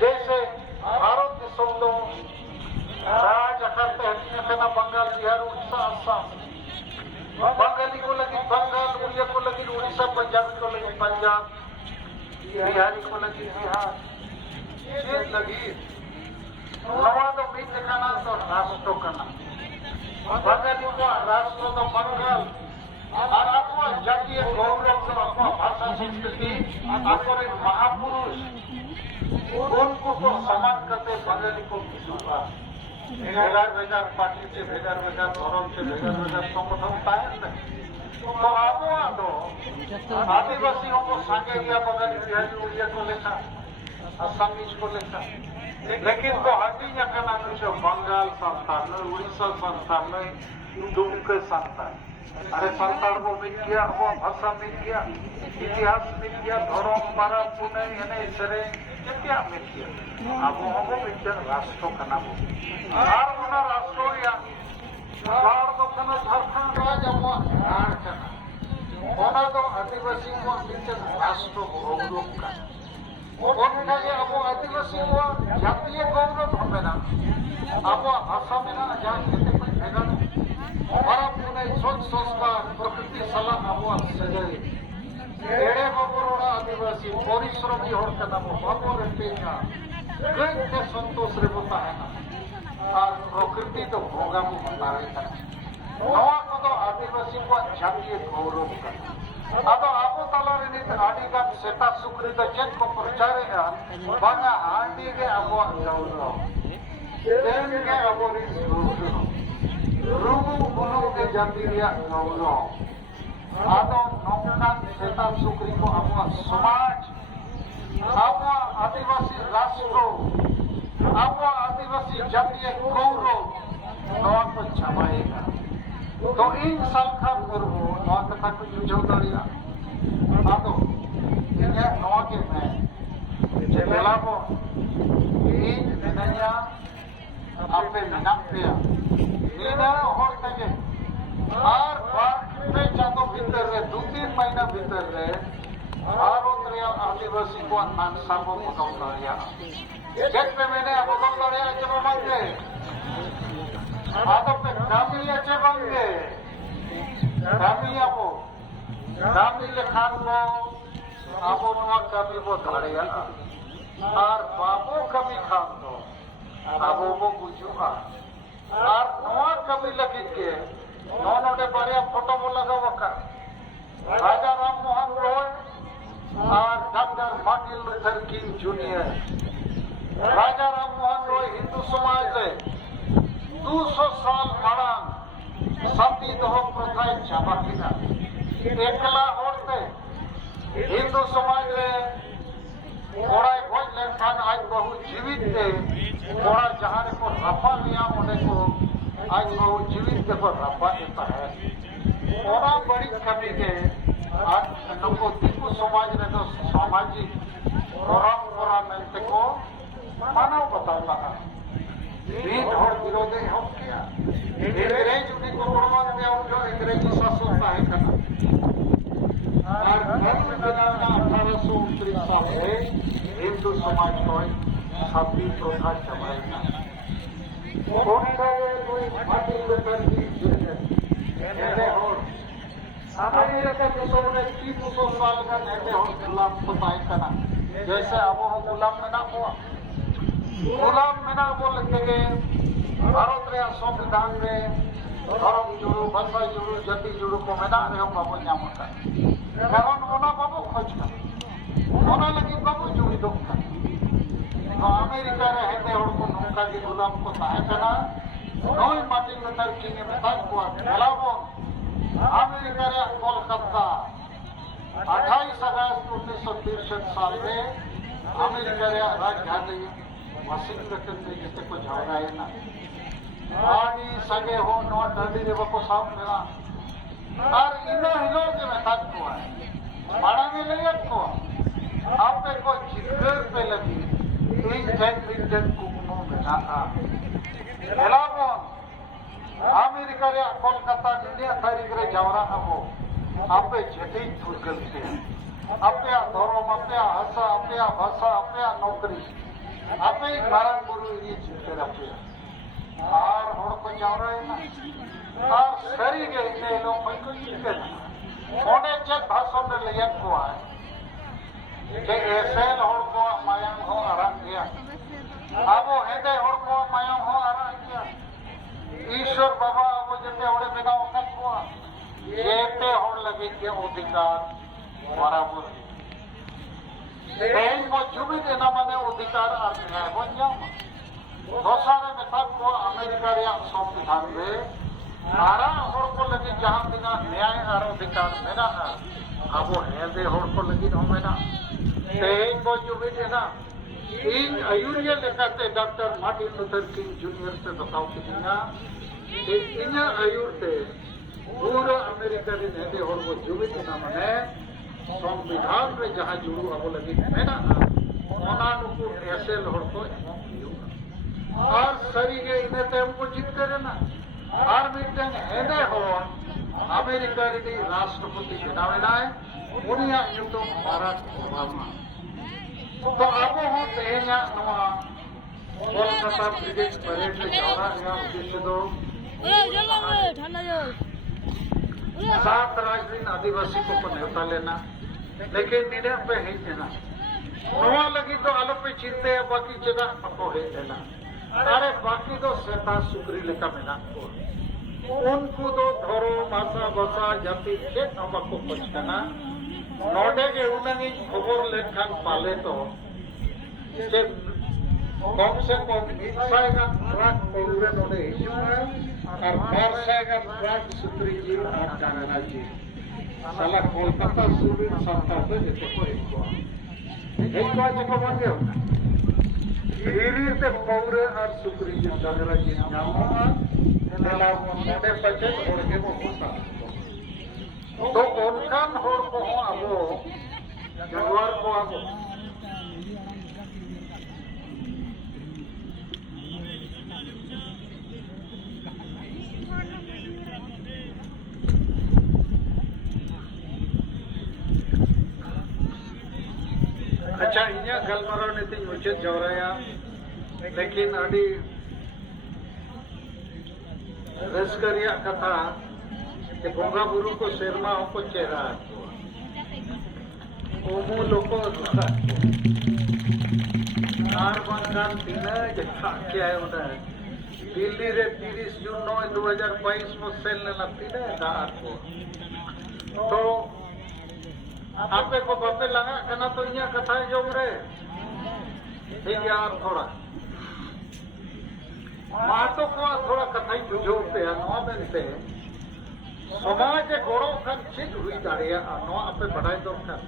जैसे भारत दिसों दो राज अखर तहसील करना बंगाल बिहार उड़ीसा असम बंगाली को लगी बंगाल उड़िया को लगी उड़ीसा पंजाबी को लगी पंजाब बिहारी को लगी बिहार ये लगी नवा तो बीच खाना तो राष्ट्र करना बंगाली को राष्ट्र तो बंगाल और आपको जातीय गौरव से आपको भाषा संस्कृति आपको महापुरुष उनको तो समान करते बंगाली को विश्वास भेगार पार्टी से भेगार धर्म से भेगार संगठन पाए तो आपो दो आदिवासियों को सांगे दिया बंगाली बिहारी उड़िया को लेखा असमीज को लेखा लेकिन तो हटी जखन आगे बंगाल संस्थान उड़ीसा संस्थान दुमके संस्थान अरे संस्थान को मिल गया वो भाषा मिल गया इतिहास मिल गया धर्म पारा पुणे सेरे क्या मिल गया अब वो मिल राष्ट्र का नाम और उना राष्ट्र या बार तो कना झारखंड राज्य वो राण कना ओना तो आदिवासी को मिल राष्ट्र गौरव का उनका ये अब आदिवासी वो जातीय गौरव हमें ना अब भाषा में ना जान कहते कोई भेगा और पुणे सोच संस्कार प्रकृति सलाह अब सजाए एड़े बबरोड़ा आदिवासी परिश्रमी होर का नाम बाबो रेपेगा गंगे संतोष रे बोता है ना और प्रकृति तो भोगा को बतावे का नवा को तो आदिवासी को जातीय गौरव का अब आपो तला रे नित आदि का सेता सुक्री तो जन को प्रचार है बागा आदि के अब गौरव देन के अब रूबू गुनो के जाति रिया गौरव आदो नौकान सेता सुक्री को अब समाज अब आदिवासी राष्ट्र अब आदिवासी जातीय गौरव नवा को छमाएगा तो इन साल का पर्व नवा कथा को जुझो दरिया आदो इन्हें नवा के में जे बेलाबो इन मेनया आपे मेनापिया नीना होर तके और पे चातो भीतर रे 2-3 महीना भीतर रे भारत रे आदिवासी को नानसा को पकाउ दरिया एक पे मैंने पकाउ दरिया जब मांगे आदो पे कामी अच्छे मांगे कामी आपो कामी लेखान को आपो नवा कामी वो दरिया और बाबू कमी खान दो आपो वो बुझुआ और नवा कमी लगी के नौनों बारिया फोटो वो लगा वका राजा राम मोहन रॉय और doctor Martin Luther King junior Raja Ram Mohan Roy Hindu समाज रे 200 साल माड़ांग सती दोह प्रथा चाबा किना एकला होते हिंदू समाज रे कोड़ा गोज लेखान आज बहु जीवित थे कोड़ा जहां को रफा लिया उन्हें को आज बहु जीवित देखो रफा देता है कोड़ा बड़ी कमी के आज लोगों दिकु समाज ने तो सामाजिक परंपरा मिलते को मानव बताता है बीट और विरोधी हो क्या अंग्रेज उन्हीं को प्रमाण दिया जो अंग्रेजी शासन का है करना और धर्म बनाना 1839 साल है हिंदू समाज को सभी प्रथा चलाएगा उनका ये कोई मार्टिन लूथर किंग जूनियर कहते हो अमेरिका के सोने 300 साल का कहते हो गुलाम बताए करना जैसे अब वो गुलाम में ना हुआ गुलाम में ना बोलते के भारत रे संविधान में धर्म जुड़ू भाषा जुड़ू जाति जुड़ू को मेना रहे बाबू नाम कारण ओना बाबू खोज कर ओना लगी बाबू जुड़ी दो तो अमेरिका रे हेते हड़ को नौका के गुलाम को ताहे कना नोई मार्टिन लूथर किंग मेथा को खेलाबो अमेरिका रे कोलकाता 28 अगस्त 1963 साल में अमेरिका रे राजधानी वाशिंगटन में जते को झावराए ना आनी सगे हो नो धड़ी रे बको साफ मेरा और इनो हिलो के मेथा को है माड़ा में ले को आप को जिगर पे लगी इन जन कुकनो मेना खेलाबो अमेरिका रे कोलकाता निया तारीख रे जावरा हबो आपे जेते फुरगल से आपे धर्म आपे हसा आपे भाषा आपे नौकरी आपे मारन गुरु इनी चिंते आपे और हड़ को जावरा है ना और सरी गे इने लो कोई को चिंते ओने चेक भाषण रे लेया को है के ऐसे हड़ को मायंग हो आरा गया आबो हेदे हड़ को मायंग हो आरा गया ईश्वर बाबा आबो जते ओडे बेना वखत को येते हड़ लगे के अधिकार बराबर तेन को जुबी देना माने अधिकार और न्याय बन जाओ दोसारे में सब को अमेरिका रे संविधान में नारा हड़ को लगे जहां बिना न्याय और अधिकार मेना आबो हेदे हड़ को लगे हो मेना तेन को जुबी देना इन आयुर्य लेकाते doctor Martin Luther King junior से बताओ कि इन आयुर्ते पूरा अमेरिका रे नेते हड़ को जुबी देना माने संविधान में जहां जुड़ू अब लगी मेना ओना नुकु एसेल हड़ को और सरी के इने ते हमको जीत करे ना और मिटन हेदे हो अमेरिका रे राष्ट्रपति बनावेना है उनिया युतो भारत ओबामा तो अब हो तेना नवा कोलकाता ब्रिटिश परेड में जावरा या उद्देश्य दो सात राजनीतिक आदिवासी को न्योता लेना लेकिन निने पे ही देना नवा लगी तो आलो पे चिंते है बाकी जगह पको है देना अरे बाकी तो सेता सुग्री लेका मेना उनको तो धरो भाषा भाषा जाति के नबको पछना नोडे के उनगी खबर लेखान पाले तो जे कम से कम 100 का ट्रक पौरे नोडे और 400 का ट्रक सुप्री जी और जाना जी साला कोलकाता सुबह संस्था पे जेते को एक को जको बन गयो धीरे से पौरे और सुप्री जी जागरा जी नामो नेला नोडे पछे और के वो होता तो उनकान होड़ को आबो जगवार को आबो अच्छा इन्या गलमराव नीति मुझे जवराया लेकिन अभी रसकरिया कथा कि बोंगा बुरु को शेरमा को चेहरा ओमो लोको आर बंगान तीन जथा क्या है उधर दिल्ली रे 30 जून 2022 में सेल ने लगती है दार को तो आपे को बापे लगा करना तो इन्या कथा जो रे ठीक यार थोड़ा मातो को थोड़ा कथा बुझोते हैं नवा बनते समाज गोड़ो खान चेक हुई दाड़िया नवा आपे बढ़ाई दरकार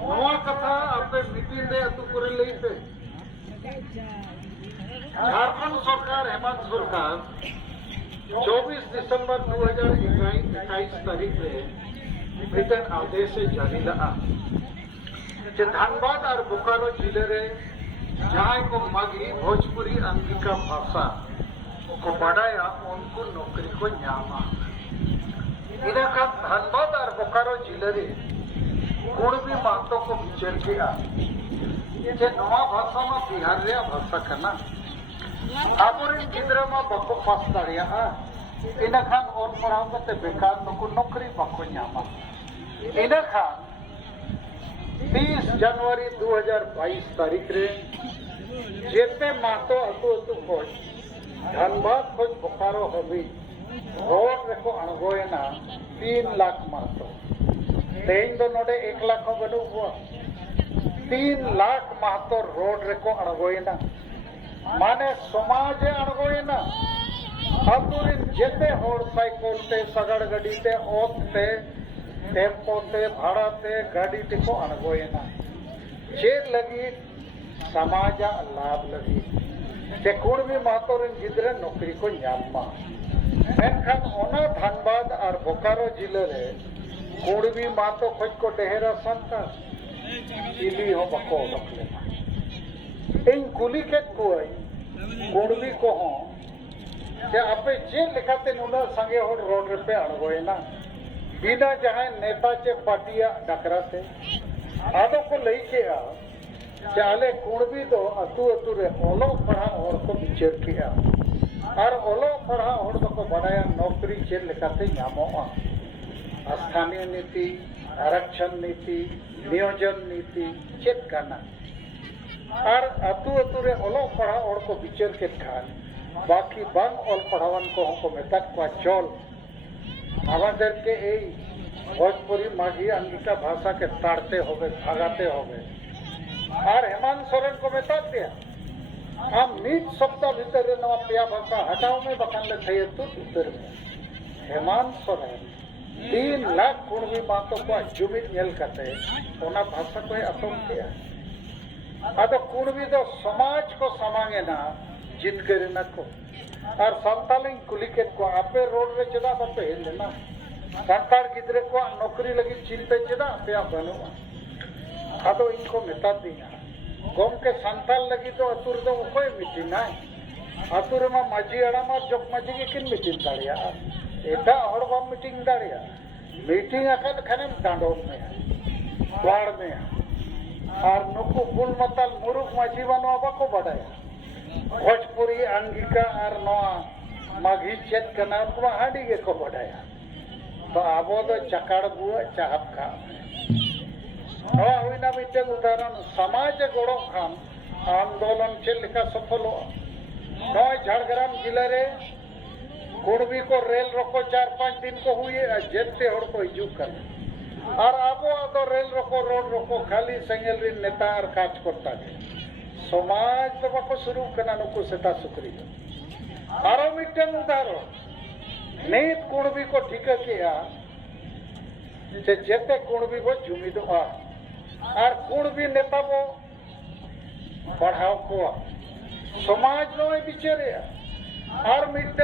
नवा कथा आपे मीटिंग रे अतु करे लेते झारखंड सरकार हेमंत सरकार 24 दिसंबर 2021 तारीख में मिटन आदेश जारी लगा जे धनबाद और बोकारो जिले रे जहां को मागी भोजपुरी अंगिका भाषा को बढ़ाया उनको नौकरी को न्यामा इनका धनबाद और बोकारो जिले रे कुड़बी मातो को विचार किया जे नवा भाषा में बिहार रे भाषा करना आबोरे गिद्रा में बको पास दाड़िया इनखान और पढ़ाओ करते बेकार नुको नौकरी बको न्यामा इनखान 30 जनवरी 2022 तारीख रे जेते मातो अतु अतु खोज धनबाद खोज बोकारो हबी रोड रेको अणगोयना 3 लाख महतो तेज दो नोडे 1 लाख हो बनु हुआ 3 लाख महतो रोड रेको अणगोयना माने समाज अणगोयना अतुरिन जेते होड़ साइकिल ते सगड़ गड्डी ते ओत ते टेम्पो ते भाड़ा ते गाड़ी ते को अणगोयना चेर लगी समाज लाभ लगी ते कुणबी महतो रिन गिद्रे नौकरी को ᱧᱟᱢ मेनखान ओना धनबाद और बोकारो जिले रे कुणबी महतो खोज को डेहरा संतार इली हो बको ओडक लेना इन कुली के कोई कुणबी को हो जे आपे जे लेखाते नुना संगे होड़ रोड रे पे अणगोयना बिना जहां नेता चे पार्टिया डकरा से आदो को लई के आ चाले कुणबी दो अतु अतु रे ओलो पढ़ा और को विचार किया और ओलो पढ़ा और को बड़ाया नौकरी चेर लेकाते ᱧᱟᱢᱚᱜᱼᱟ स्थानीय नीति आरक्षण नीति नियोजन नीति चेक करना और अतु अतु रे ओलो पढ़ा और को विचार के खान बाकी बांग ओल पढ़ावन को हमको मेतक को चल আমাদের के এই भोजपुरी माघी अंगिका भाषा के ताड़ते होवे भागाते होवे और हेमंत सोरेन को मेता दिया हम मीट सप्ताह भीतर नवा पिया भाषा हटाओ में बखान ले थे तो उत्तर में हेमंत सोरेन 3 लाख कुणबी बातों को जुमित नेल करते ओना भाषा को असम किया आदो कुणबी दो समाज को समांगे ना जित करे ना को और संतालिंग कुलिकेट को आपे रोड रे चदा बापे लेना संताल गिद्रे को नौकरी लगी चिंता चदा पे बनुआ आदो इनको मेता दिया गोम के संताल लगी तो अतुर दो कोई मीटिंग ना अतुर में माजी अड़ा में जब माजी के किन मीटिंग दाड़िया एटा और बम मीटिंग दाड़िया मीटिंग अकन खने डांडोम में वाड़ में और नुकु पुल मतल मुरुक माजी बनो बाको बढ़ाया भोजपुरी अंगिका और नवा माघी चेत कना को हाडी के को बढ़ाया तो आबो दो चकाड़ बुआ चाहत खा नवा हुईना मिटे उदाहरण समाज गोड़ो खान आंदोलन चेल लेका सफल हो नवा झारग्राम जिले रे कुणबी को रेल रोको 4-5 दिन को हुए जेते होड़ को हिजू कर और आबो दो रेल रोको रोड रोको खाली संगेल रे नेता और काज करता है समाज तो बाको शुरू करना नुकु सेता सुकरी आरो मिटन उदारो नीत कुणबी को ठीक किया जे जेते कुणबी को जुमिदो और कुणबी नेता को पढ़ाओ को समाज नो बिचारे और मिटन